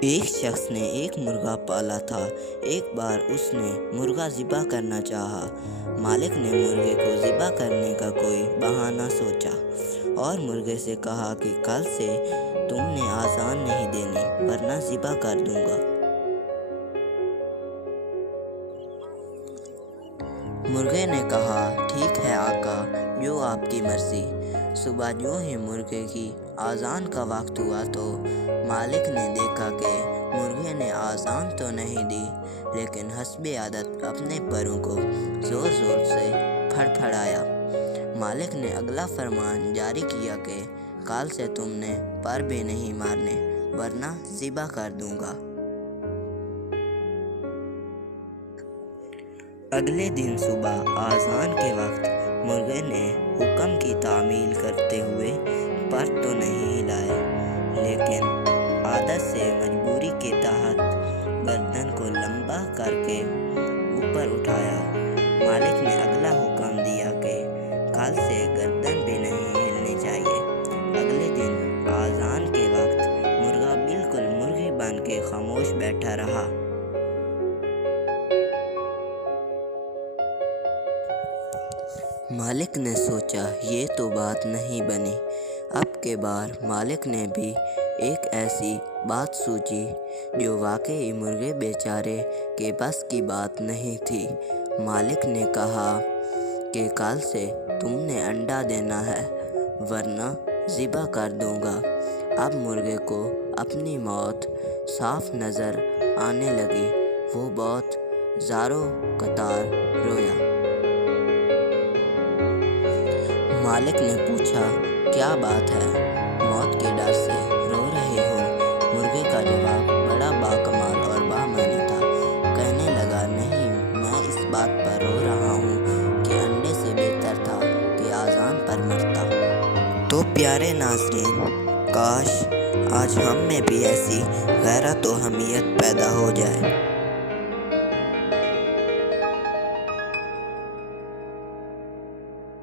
ایک شخص نے ایک مرغا پالا تھا۔ ایک بار اس نے مرغا ذبح کرنا چاہا۔ مالک نے مرغے کو ذبح کرنے کا کوئی بہانہ سوچا اور مرغے سے کہا کہ کل سے تم نے آذان نہیں دینی ورنہ ذبح کر دوں گا۔ مرغے نے کہا ٹھیک ہے آقا، جو آپ کی مرضی۔ صبح جو ہی مرغے کی آذان کا وقت ہوا تو مالک نے دیکھا کہ مرغے نے آذان تو نہیں دی، لیکن حسب عادت اپنے پروں کو زور زور سے پھڑپھڑایا۔ مالک نے اگلا فرمان جاری کیا کہ کل سے تم نے پر بھی نہیں مارنے ورنہ ذبح کر دوں گا۔ اگلے دن صبح آذان کے وقت مرغے نے حکم کی تعمیل کرتے ہوئے پر تو نہیں ہلائے، لیکن عادت سے مجبوری کے تحت گردن کو لمبا کر کے اوپر اٹھایا۔ مالک نے اگلا حکم دیا کہ کل سے گردن بھی نہیں ہلنی چاہیے۔ اگلے دن آذان کے وقت مرغا بالکل مرغی بن کے خاموش بیٹھا رہا۔ مالک نے سوچا یہ تو بات نہیں بنی۔ اب کے بار مالک نے بھی ایک ایسی بات سوچی جو واقعی مرغے بیچارے کے بس کی بات نہیں تھی۔ مالک نے کہا کہ کل سے تم نے انڈا دینا ہے ورنہ ذبح کر دوں گا۔ اب مرغے کو اپنی موت صاف نظر آنے لگی۔ وہ بہت زاروں قطار رویا۔ مالک نے پوچھا کیا بات ہے، موت کے ڈر سے رو رہے ہو؟ مرغے کا جواب بڑا باکمال اور بامعنی تھا۔ کہنے لگا نہیں، میں اس بات پر رو رہا ہوں کہ انڈے سے بہتر تھا کہ آذان پر مرتا۔ تو پیارے ناظرین، کاش آج ہم میں بھی ایسی غیرت و حمیت پیدا ہو جائے۔